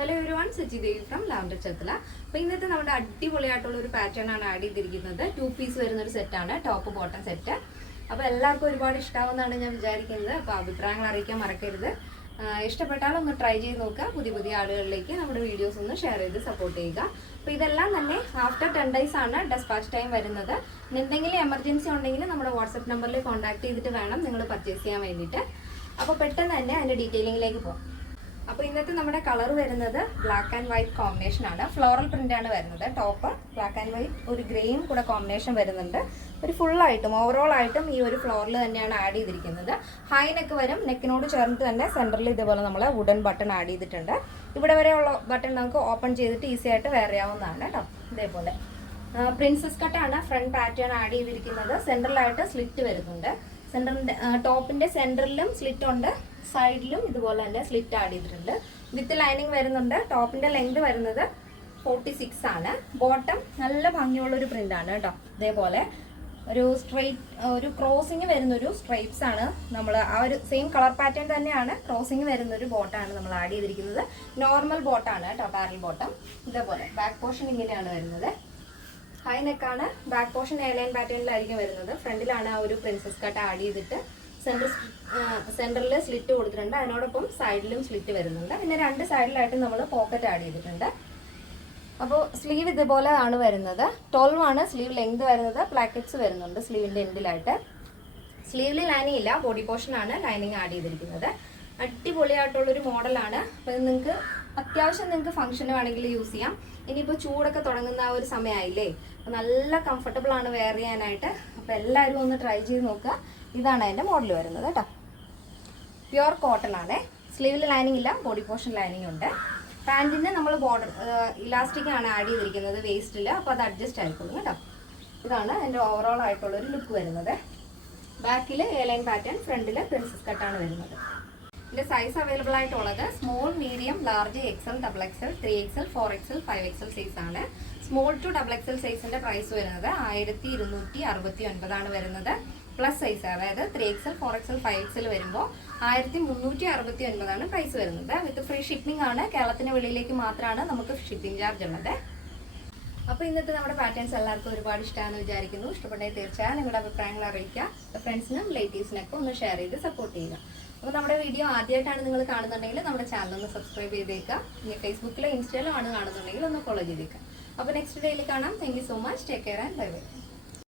Hello everyone, Sachi Devi from Lavender Chatla. So, in this video, we will add a pattern and two-piece set top bottom set. So, everyone will try videos and share support. So, after 10 days dispatch time. If you have emergency, WhatsApp number contact purchase. So, detailing. അപ്പോൾ ഇന്നത്തെ നമ്മുടെ colour വരുന്നത് black and white combination ആണ്. Floral print ആണ് വരുന്നത്. Top black and white ഒരു ഗ്രേയും കൂടെ combination വരുന്നുണ്ട്. ഒരു ഫുൾ ആയിട്ടും ഓവറോൾ ആയിട്ടും ഈ ഒരു ഫ്ലോറിൽ തന്നെയാണ് ആഡ് ചെയ്തിരിക്കുന്നത്. ഹൈ നെക്ക് വരും. നെക്കിനോട് ചേർന്ന് തന്നെ സെന്ററിൽ ഇതുപോലെ നമ്മൾ വുഡൻ ബട്ടൺ ആഡ് ചെയ്തിട്ടുണ്ട്. ഇവിടെ വരെയുള്ള ബട്ടൺ നമുക്ക് ഓപ്പൺ ചെയ്തിട്ട് ഈസി ആയിട്ട് വെയർ ചെയ്യാവുന്നതാണ് കേട്ടോ. ഇതേപോലെ പ്രിൻസസ് കട്ടാണ് ഫ്രണ്ട് പാറ്റേൺ ആഡ് ചെയ്തിരിക്കുന്നത്. സെന്ററിലായിട്ട് സ്ലിറ്റ് വരുന്നുണ്ട്. സെന്ററിന്റെ ടോപ്പിന്റെ സെന്ററിലും സ്ലിറ്റ് ഉണ്ട്, സൈഡിലും ഇതുപോലെ തന്നെ സ്ലിറ്റ് ആഡ് ചെയ്തിട്ടുണ്ട്. വിത്ത് ലൈനിങ് വരുന്നുണ്ട്. ടോപ്പിന്റെ ലെങ്ത് വരുന്നത് 46 ആണ്. ബോട്ടം നല്ല ഭംഗിയുള്ള ഒരു പ്രിന്റ് ആണ് കേട്ടോ. ഇതേപോലെ ഒരു സ്ട്രെയിറ്റ് ഒരു ക്രോസിങ് വരുന്ന ഒരു സ്ട്രൈപ്സ് ആണ് നമ്മൾ ആ ഒരു സെയിം കളർ പാറ്റേൺ തന്നെയാണ്. ക്രോസിങ് വരുന്ന ഒരു ബോട്ടാണ് നമ്മൾ ആഡ് ചെയ്തിരിക്കുന്നത്. നോർമൽ ബോട്ടാണ് കേട്ടോ, പാരൽ ബോട്ടം. ഇതേപോലെ ബാക്ക് പോർഷൻ ഇങ്ങനെയാണ് വരുന്നത്. ഹൈ നെക്കാണ്. ബാക്ക് പോർഷൻ എയർലൈൻ പാറ്റേണിലായിരിക്കും വരുന്നത്. ഫ്രണ്ടിലാണ് ആ ഒരു പ്രിൻസസ് കട്ട് ആഡ് ചെയ്തിട്ട് സെന്ററിൽ സ്ലിറ്റ് കൊടുത്തിട്ടുണ്ട്. അതിനോടൊപ്പം സൈഡിലും സ്ലിറ്റ് വരുന്നുണ്ട്. പിന്നെ രണ്ട് സൈഡിലായിട്ട് നമ്മൾ പോക്കറ്റ് ആഡ് ചെയ്തിട്ടുണ്ട്. അപ്പോൾ സ്ലീവ് ഇതുപോലെ ആണ് വരുന്നത്. 12 ആണ് സ്ലീവ് ലെങ്ത് വരുന്നത്. പ്ലാക്കറ്റ്സ് വരുന്നുണ്ട് സ്ലീവിൻ്റെ എൻഡിലായിട്ട്. സ്ലീവിൽ ലൈനിങ് ഇല്ല, ബോഡി പോർഷൻ ആണ് ലൈനിങ് ആഡ് ചെയ്തിരിക്കുന്നത്. അടിപൊളിയായിട്ടുള്ളൊരു മോഡലാണ്. അപ്പോൾ ഇത് നിങ്ങൾക്ക് അത്യാവശ്യം നിങ്ങൾക്ക് ഫംഗ്ഷന് വേണമെങ്കിൽ യൂസ് ചെയ്യാം. ഇനിയിപ്പോൾ ചൂടൊക്കെ തുടങ്ങുന്ന ആ ഒരു സമയമായില്ലേ, അപ്പോൾ നല്ല കംഫർട്ടബിൾ ആണ് വെയർ ചെയ്യാനായിട്ട്. അപ്പോൾ എല്ലാവരും ഒന്ന് ട്രൈ ചെയ്ത് നോക്കുക. ഇതാണ് അതിൻ്റെ മോഡൽ വരുന്നത് കേട്ടോ. പ്യുവർ കോട്ടൺ ആണ്. സ്ലീവിൽ ലൈനിങ് ഇല്ല, ബോഡി പോർഷൻ ലൈനിങ് ഉണ്ട്. പാൻറ്റിന് നമ്മൾ ബോർഡർ ഇലാസ്റ്റിക് ആണ് ആഡ് ചെയ്തിരിക്കുന്നത് വേസ്റ്റിൽ. അപ്പോൾ അത് അഡ്ജസ്റ്റ് ആയിക്കോളും കേട്ടോ. ഇതാണ് എൻ്റെ ഓവറോൾ ആയിട്ടുള്ളൊരു ലുക്ക് വരുന്നത്. ബാക്കിൽ എയർലൈൻ പാറ്റേൺ, ഫ്രണ്ടിൽ പ്രിൻസസ് കട്ടാണ് വരുന്നത്. ഇതിൻ്റെ സൈസ് അവൈലബിൾ ആയിട്ടുള്ളത് small, medium, large, XL, double XL, 3XL, 4XL, 5XL size ആണ്. സ്മോൾ ടു ഡബിൾ എക്സൽ സൈസിൻ്റെ പ്രൈസ് വരുന്നത് 1269 ആണ് വരുന്നത്. പ്ലസ് സൈസ് അതായത് 3XL, 4XL, 5XL വരുമ്പോൾ 1369 ആണ് പ്രൈസ് വരുന്നത്. വിത്ത് ഫ്രീ ഷിപ്പിംഗ് ആണ്. കേരളത്തിന് വെളിയിലേക്ക് മാത്രമാണ് നമുക്ക് ഷിപ്പിംഗ് ചാർജ് ഉള്ളത്. അപ്പോൾ ഇന്നത്തെ നമ്മുടെ പാറ്റേൺസ് എല്ലാവർക്കും ഒരുപാട് ഇഷ്ടമാണെന്ന് വിചാരിക്കുന്നു. ഇഷ്ടപ്പെട്ടെങ്കിൽ തീർച്ചയായും നിങ്ങളുടെ അഭിപ്രായങ്ങൾ അറിയിക്കുക. ഫ്രണ്ട്സിനും റിലേറ്റീവ്സിനൊക്കെ ഒന്ന് ഷെയർ ചെയ്ത് സപ്പോർട്ട് ചെയ്യുക. അപ്പോൾ നമ്മുടെ വീഡിയോ ആദ്യമായിട്ടാണ് നിങ്ങൾ കാണുന്നുണ്ടെങ്കിൽ നമ്മുടെ ചാനൽ ഒന്ന് സബ്സ്ക്രൈബ് ചെയ്തേക്കുക. ഇനി ഫേസ്ബുക്കിലോ ഇൻസ്റ്റയിലോ ആണ് കാണുന്നുണ്ടെങ്കിൽ ഒന്ന് ഫോളോ ചെയ്തേക്കുക. അപ്പോൾ നെക്സ്റ്റ് ഡേയിൽ കാണാം. Thank you so much. Take care and bye bye.